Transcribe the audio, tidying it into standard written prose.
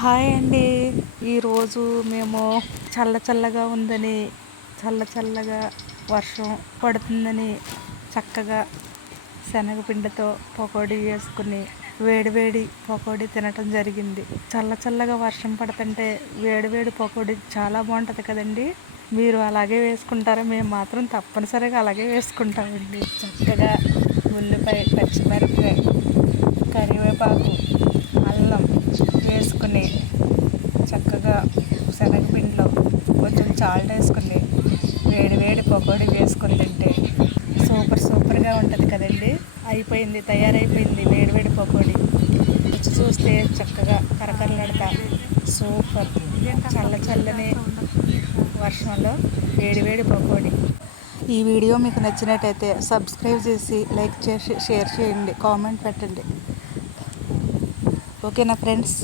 Hi అండి. ఈరోజు మేము చల్లగా ఉందని, చల్లగా వర్షం పడుతుందని చక్కగా శనగపిండితో పకోడీ వేసుకుని వేడి పకోడీ తినటం జరిగింది. చల్లగా వర్షం పడుతుంటే వేడి పకోడీ చాలా బాగుంటుంది కదండి. మీరు అలాగే వేసుకుంటారా? మేము మాత్రం తప్పనిసరిగా అలాగే వేసుకుంటామండి. చక్కగా ఉల్లిపాయ, పచ్చిమిరపకాయ, కరివేపాకు, అల్లం వేసుకుని చక్కగా శనగపిండిలో కొంచెం సాల్ట్ వేసుకుని వేడి పకోడీ వేసుకుని తింటే సూపర్గా ఉంటుంది కదండి. అయిపోయింది, తయారైపోయింది వేడి పకోడీ. రుచి చూస్తే చక్కగా కరకరలాడతా సూపర్. చల్లని వర్షంలో వేడి పకోడీ. ఈ వీడియో మీకు నచ్చినట్టయితే సబ్స్క్రైబ్ చేసి, లైక్ చేసి, షేర్ చేయండి, కామెంట్ పెట్టండి. ఓకేనా ఫ్రెండ్స్?